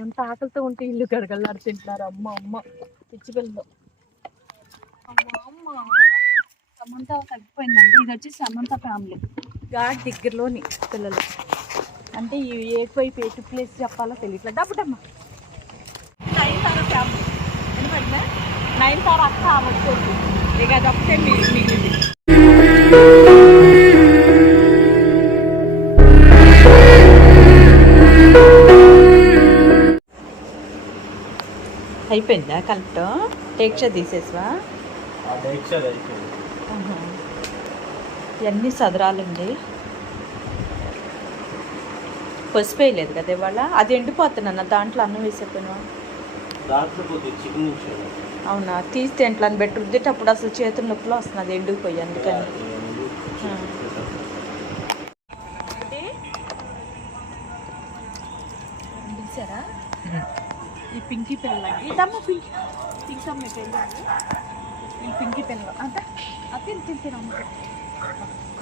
ఎంత ఆకలితో ఉంటే ఇల్లు గడగలాడు తింటున్నారు. అమ్మ అమ్మ పిచ్చి పిల్లలు. అమ్మ సమంత తగ్గిపోయిందండి. ఇది వచ్చి సమంత ఫ్యామిలీ ఘాట్ దగ్గరలోని పిల్లలు. అంటే ఏటువైపు ఎటు ప్లేస్ చెప్పాలో తెలియట్లా. డబ్బుటమ్మా నైన్తార ఫ్యామిలీ ఎందుకంటే నైన్తార అక్క వచ్చేసి ఇక అదొక్కటే మిగిలింది. అయిపోయిందా కరెక్ట్? టేక్ష తీసేసా ఇవన్నీ సదరాలండి. పసుపు వేయలేదు కదా ఇవాళ. అది ఎండిపోతున్నా దాంట్లో అన్నం వేసేపోయినా. అవునా? తీస్తే ఇంట్లో అని పెట్టి రుద్దేటప్పుడు అసలు చేతుల నొప్పిలో వస్తుంది. అది ఎండిపోయి అందుకని. చూసారా ఈ పింకీ పిల్లలండి. ఇదమ్మ పింకీ పింక్ అమ్మ పెళ్ళండి. ఈ పింకీ పిల్లలు అంత తింటాను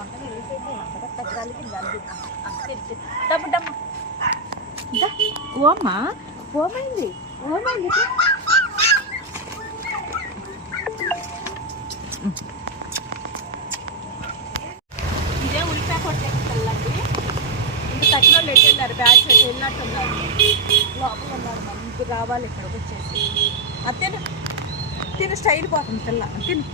అంతగా వేసేది అంతగా తగ్గడానికి డమ్మ డమ్మ ఓమ్మా ఓమైంది ఓమైంది. ఇదే ఉల్లిపాయ కొట్టే పిల్లలండి. ఇంక తక్కువ లెట్ వెళ్ళారు. బ్యాచ్ పెట్టి వెళ్ళినట్టున్నారు. లోపల ఉన్నారు. మనం ఇంక రావాలి ఇక్కడికి వచ్చేసి. అది తిను స్టైల్ పోతుంది పిల్ల. తిను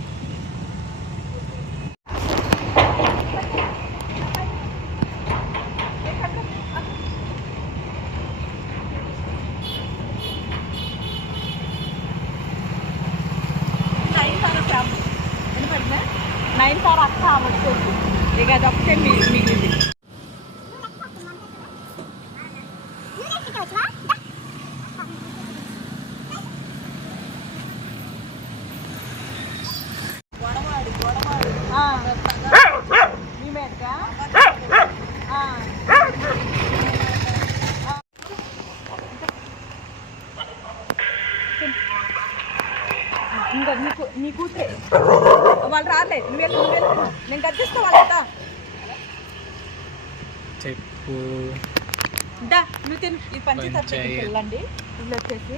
ఎందుకంటే నైన్తార అక్క వచ్చేసి ఇక అదొక్కటే మిగిలింది. ఇంకా నీ కూతురే వాళ్ళు రాలేదు. నువ్వు నేను గర్దిస్తా వాళ్ళంతా. చెప్పు నువ్వు తిను. ఈ పంచాయతీ వెళ్ళండి. ఇల్లు వచ్చేసి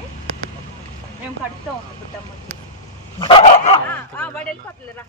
మేము కడుపుతాం. పుట్టమ్మ వాడు వెళ్ళిపోతలేరా.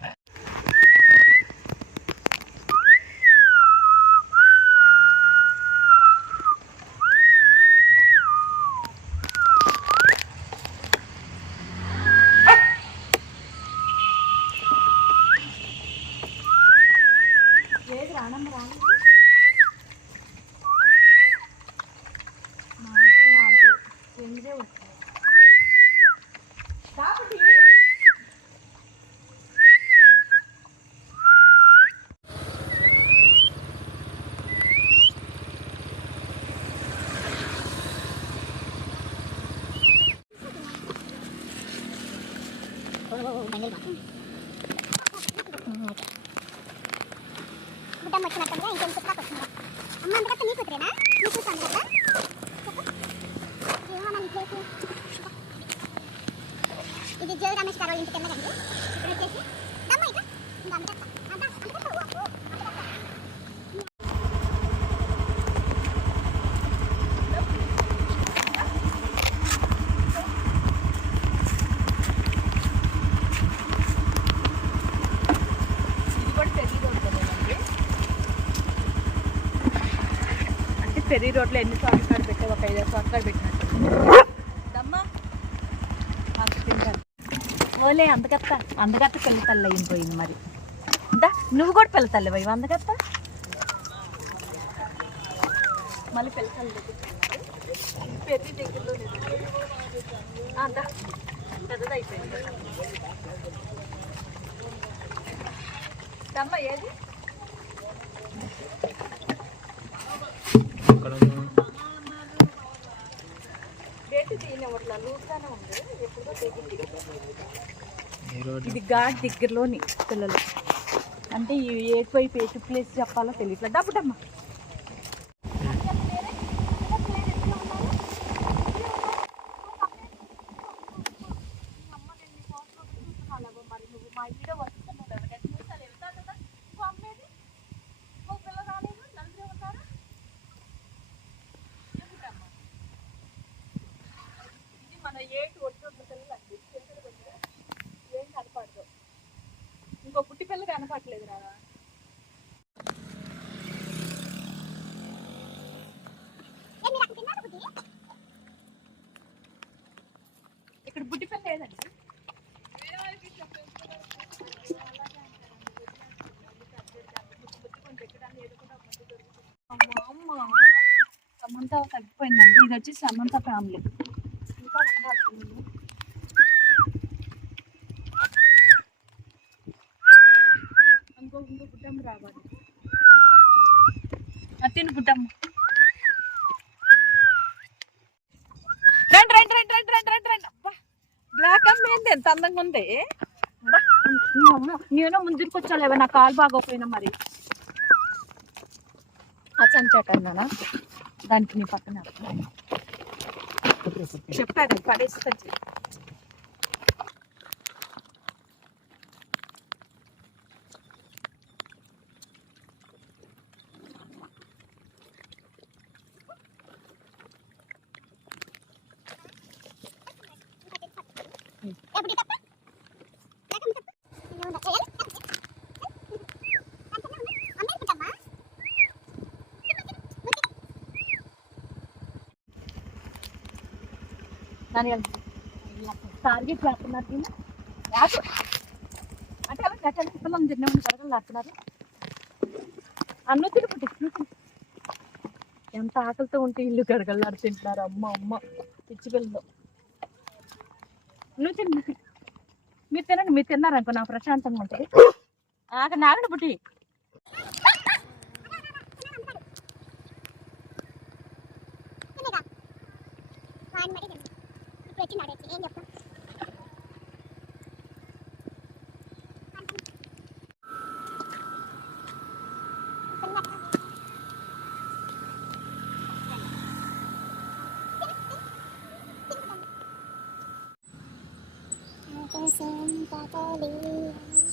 బుడ్డమ్మ వచ్చినట్టుగా ఇంకేం చుట్టాకు వచ్చిందా అమ్మ? అందుకట్ట నీ కూతురేనా? నీ కూతురు అందుకట్ట ఇది జోగి రమేష్ గారు ఇంటికి వెళ్ళదండి. ఇక్కడ వచ్చేసి దమ్మ ఇక ఇంకా అందుకట్ట పెరి రోడ్లో ఎన్ని సంవత్సరాలు పెట్టే ఒక 5 సంవత్సరాలు పెట్టినట్టు. ఓలే అందకత్త పిల్ల తల్లి అయిపోయింది. మరి దా నువ్వు కూడా పిల్ల తల్లి పోయి అందకత్త మళ్ళీ పిల్ల తల్లి పెరి దగ్గరలో పెద్దది అయిపోయింది. దమ్మ ఏది ఇది ఘాట్ దగ్గరలోని పిల్లలు. అంటే ఏటువైపు ఎటు ప్లేస్ చెప్పాలో తెలియట్లా. డబ్బుటమ్మా ఏటి ఒడ్డు పిల్లలు అండి ఏం కనపడదు. ఇంకో పుట్టి పిల్ల కనపడలేదు రా. ఇక్కడ బుట్టి పిల్ల లేదండి. సమంత తగ్గిపోయిందండి. ఇది వచ్చి సమంత ఫ్యామిలీ. ఇంకా ఉండాలి. ఇంకో గుడ్డమ్మ రావాలి. తిను గుడ్డమ్మ. రండి రండి రండి రండి రండి రండి రండి. అబ్బా బ్లాక్ అమ్మ ఏంది ఎంత అందంగా ఉంది. నేను ముందుకు వచ్చాలేవా, నా కాలు బాగోపోయినా మరి అసంచకన్నానా దానికి నీ పక్కన చెప్పాను పడేస్తుంది. టార్గెట్ చేస్తున్నారు అంటే అలా పిల్లలు తిన్నామని జరగలు లాడుతున్నారు. అన్ను తిరుగుతుంది. ఎంత ఆకలితో ఉంటే ఇల్లు గడగలాడు తింటున్నారు. అమ్మ అమ్మ పిచ్చి పిల్లలు. నువ్వు తిని మీరు తినండి. మీరు తిన్నారనుకో నాకు ప్రశాంతంగా ఉంటుంది. నాగండి బుట్టి. Santa Catarina.